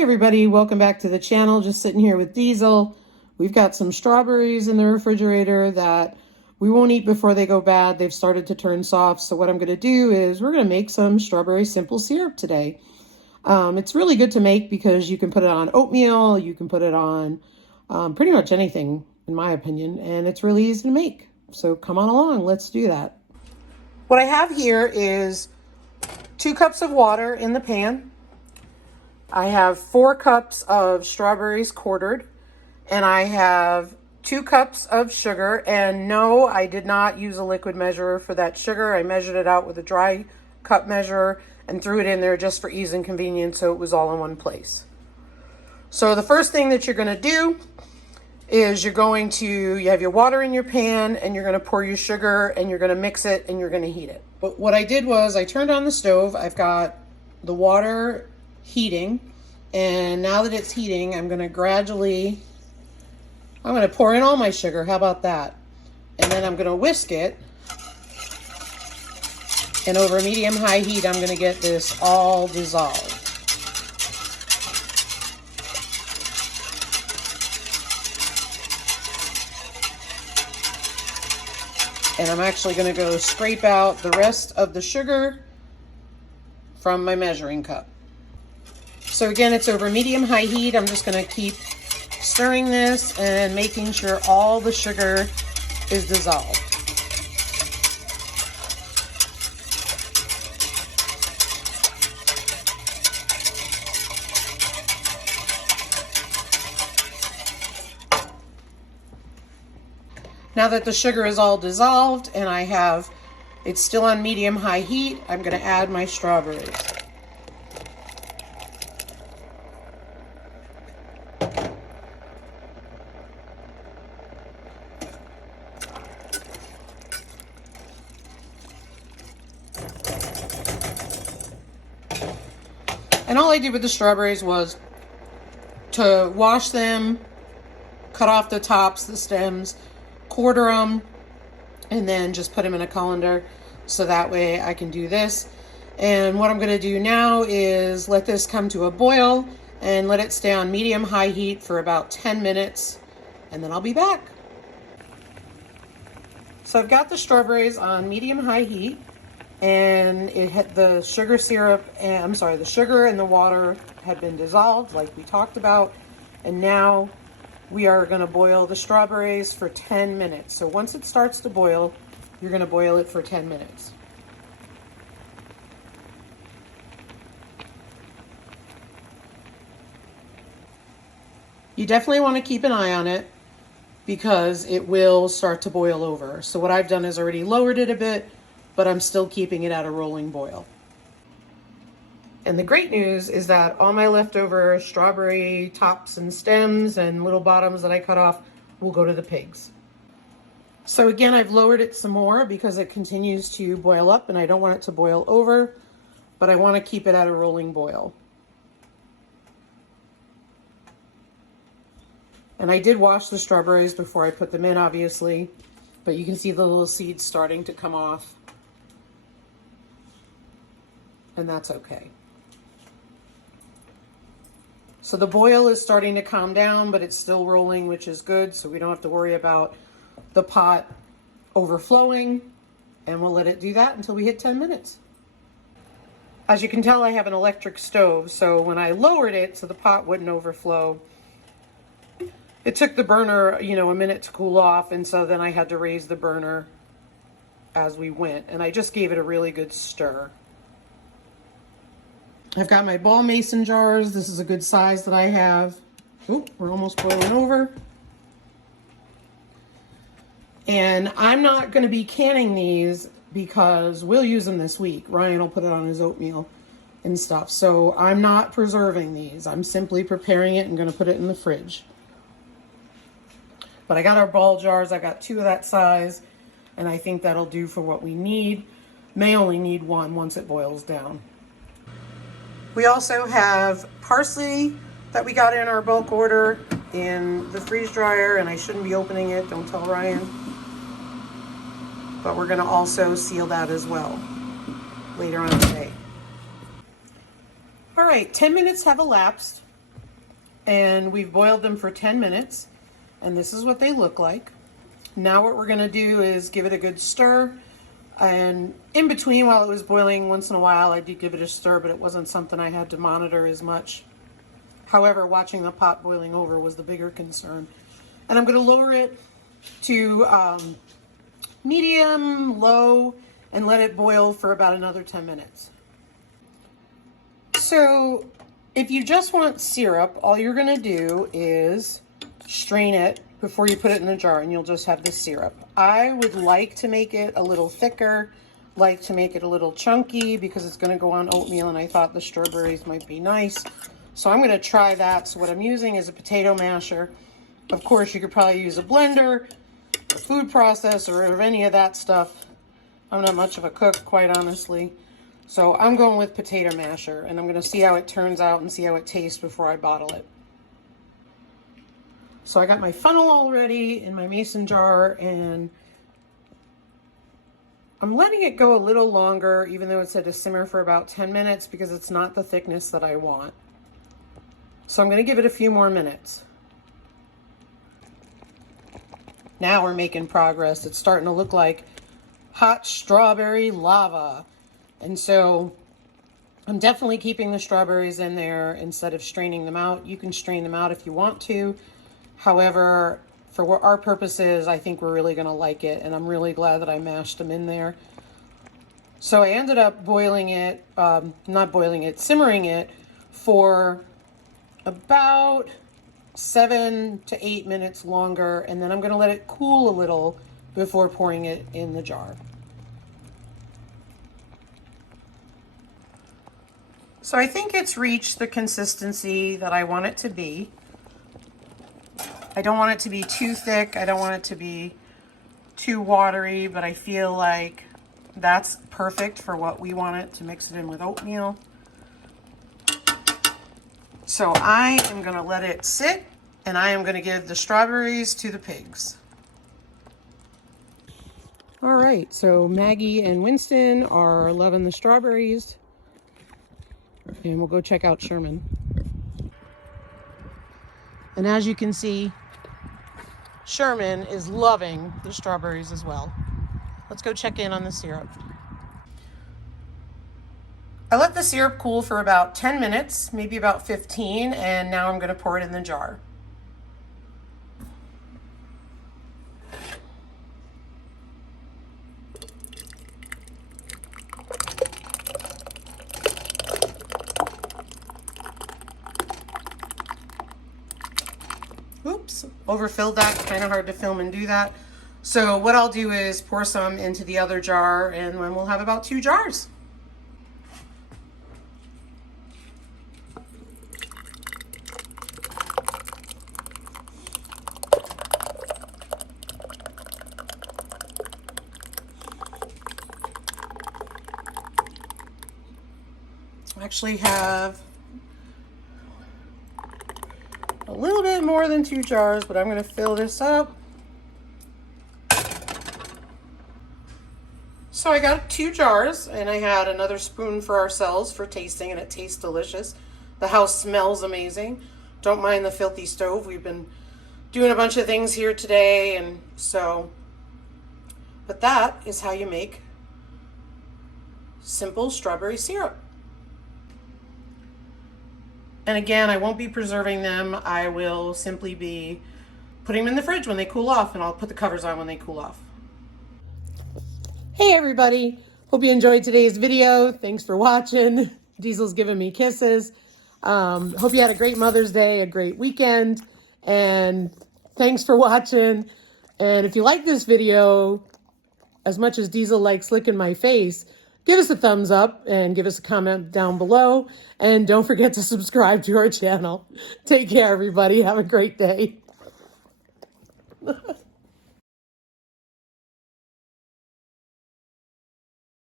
Hey everybody, welcome back to the channel. Just sitting here with Diesel. We've got some strawberries in the refrigerator that we won't eat before they go bad. They've started to turn soft. So what I'm going to do is we're going to make some strawberry simple syrup today. It's really good to make because you can put it on oatmeal. You can put it on pretty much anything, in my opinion. And it's really easy to make. So come on along. Let's do that. What I have here is 2 cups of water in the pan. I have 4 cups of strawberries quartered, and I have 2 cups of sugar. And no, I did not use a liquid measurer for that sugar. I measured it out with a dry cup measurer and threw it in there just for ease and convenience, so it was all in one place. So the first thing that you're going to do is you have your water in your pan, and you're going to pour your sugar, and you're going to mix it, and you're going to heat it. But what I did was I turned on the stove. I've got the water heating, and now that it's heating, I'm going to pour in all my sugar. How about that? And then I'm going to whisk it, and over medium-high heat, I'm going to get this all dissolved. And I'm actually going to go scrape out the rest of the sugar from my measuring cup. So again, it's over medium-high heat. I'm just going to keep stirring this and making sure all the sugar is dissolved. Now that the sugar is all dissolved and it's still on medium-high heat, I'm going to add my strawberries. And all I did with the strawberries was to wash them, cut off the tops, the stems, quarter them, and then just put them in a colander so that way I can do this. And what I'm going to do now is let this come to a boil and let it stay on medium-high heat for about 10 minutes, and then I'll be back. So I've got the strawberries on medium-high heat, and the sugar and the water had been dissolved like we talked about, and now we are going to boil the strawberries for 10 minutes. So once it starts to boil, you're going to boil it for 10 minutes. You definitely want to keep an eye on it because it will start to boil over. So what I've done is already lowered it a bit, but I'm still keeping it at a rolling boil. And the great news is that all my leftover strawberry tops and stems and little bottoms that I cut off will go to the pigs. So again, I've lowered it some more because it continues to boil up and I don't want it to boil over, but I want to keep it at a rolling boil. And I did wash the strawberries before I put them in, obviously, but you can see the little seeds starting to come off. And that's okay. So the boil is starting to calm down, but it's still rolling, which is good. So we don't have to worry about the pot overflowing, and we'll let it do that until we hit 10 minutes. As you can tell, I have an electric stove. So when I lowered it so the pot wouldn't overflow, it took the burner, a minute to cool off. And so then I had to raise the burner as we went. And I just gave it a really good stir. I've got my ball mason jars. This is a good size that I have. Oop, we're almost boiling over. And I'm not going to be canning these because we'll use them this week. Ryan will put it on his oatmeal and stuff. So I'm not preserving these. I'm simply preparing it and going to put it in the fridge. But I got our ball jars. I got 2 of that size. And I think that'll do for what we need. May only need 1 once it boils down. We also have parsley that we got in our bulk order in the freeze dryer, and I shouldn't be opening it, don't tell Ryan. But we're going to also seal that as well later on today. All right, 10 minutes have elapsed, And we've boiled them for 10 minutes. And this is what they look like. Now what we're gonna do is give it a good stir. And in between, while it was boiling, once in a while, I did give it a stir, but it wasn't something I had to monitor as much. However, watching the pot boiling over was the bigger concern. And I'm gonna lower it to medium, low, and let it boil for about another 10 minutes. So if you just want syrup, all you're gonna do is strain it before you put it in the jar, and you'll just have the syrup. I would like to make it a little thicker, like to make it a little chunky, because it's gonna go on oatmeal, and I thought the strawberries might be nice. So I'm gonna try that. So what I'm using is a potato masher. Of course, you could probably use a blender, a food processor, or any of that stuff. I'm not much of a cook, quite honestly. So I'm going with potato masher, and I'm gonna see how it turns out and see how it tastes before I bottle it. So I got my funnel all ready in my mason jar, and I'm letting it go a little longer, even though it said to simmer for about 10 minutes, because it's not the thickness that I want. So I'm gonna give it a few more minutes. Now we're making progress. It's starting to look like hot strawberry lava. And so I'm definitely keeping the strawberries in there instead of straining them out. You can strain them out if you want to. However, for what our purposes, I think we're really gonna like it, and I'm really glad that I mashed them in there. So I ended up boiling it, simmering it for about 7 to 8 minutes longer, and then I'm gonna let it cool a little before pouring it in the jar. So I think it's reached the consistency that I want it to be. I don't want it to be too thick. I don't want it to be too watery, but I feel like that's perfect for what we want it to mix it in with oatmeal. So I am gonna let it sit, and I am gonna give the strawberries to the pigs. All right, so Maggie and Winston are loving the strawberries, and we'll go check out Sherman. And as you can see, Sherman is loving the strawberries as well. Let's go check in on the syrup. I let the syrup cool for about 10 minutes, maybe about 15, and now I'm gonna pour it in the jar. Oops, overfilled that, kind of hard to film and do that. So what I'll do is pour some into the other jar, and then we'll have about 2 jars. I actually have a little bit more than 2 jars, but I'm going to fill this up. So I got 2 jars, and I had another spoon for ourselves for tasting, and it tastes delicious. The house smells amazing. Don't mind the filthy stove. We've been doing a bunch of things here today, and so, but that is how you make simple strawberry syrup. And again, I won't be preserving them. I will simply be putting them in the fridge when they cool off, and I'll put the covers on when they cool off. Hey everybody, hope you enjoyed today's video. Thanks for watching. Diesel's giving me kisses. Hope you had a great Mother's Day, a great weekend, and thanks for watching. And if you like this video as much as Diesel likes licking my face, give us a thumbs up and give us a comment down below. And don't forget to subscribe to our channel. Take care, everybody. Have a great day.